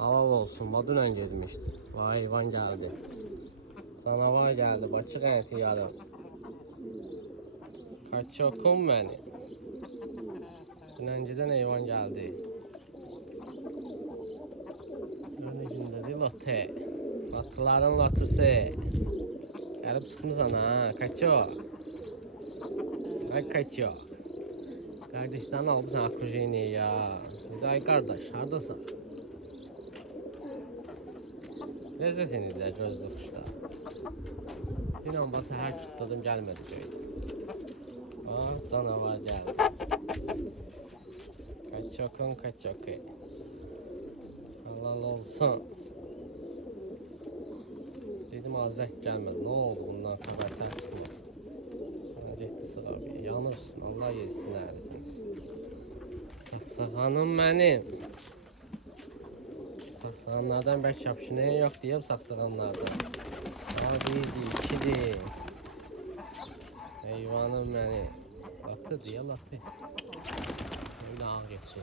Halal olsun. Badunən gezmişdi. Vay heyvan geldi. Canavar geldi. Bakı qənti yarım. Kaçokum beni. Dünəncədən heyvan geldi. Gördüğünüz lote. Lotuların lotusu. Gəlib çıxmısan ha. Kaço. Ay kaço. Kardeşten aldı sen akujeni ya. Ay kardeş haradasın? Lezzetinizle gözlü kuşlar. Dünən basa hər tutladım gəlmədi göydə. Bak canavar geldi. Kaçokun kaçoku. Halal olsun. Dedim azək gəlmədi. Ne oldu bundan xəbərlər çıxmıyor. Getdi sıra bir. Yanırsın. Allah yesin əriziniz. Saxsağanım mənim. Saxsağanlardan bəlkə şapşinəyə yox deyəm saxsağanlardan. Birdir, ikidir. Heyvanım mənim. Latı deyə latı. Böyle ağ geçsin.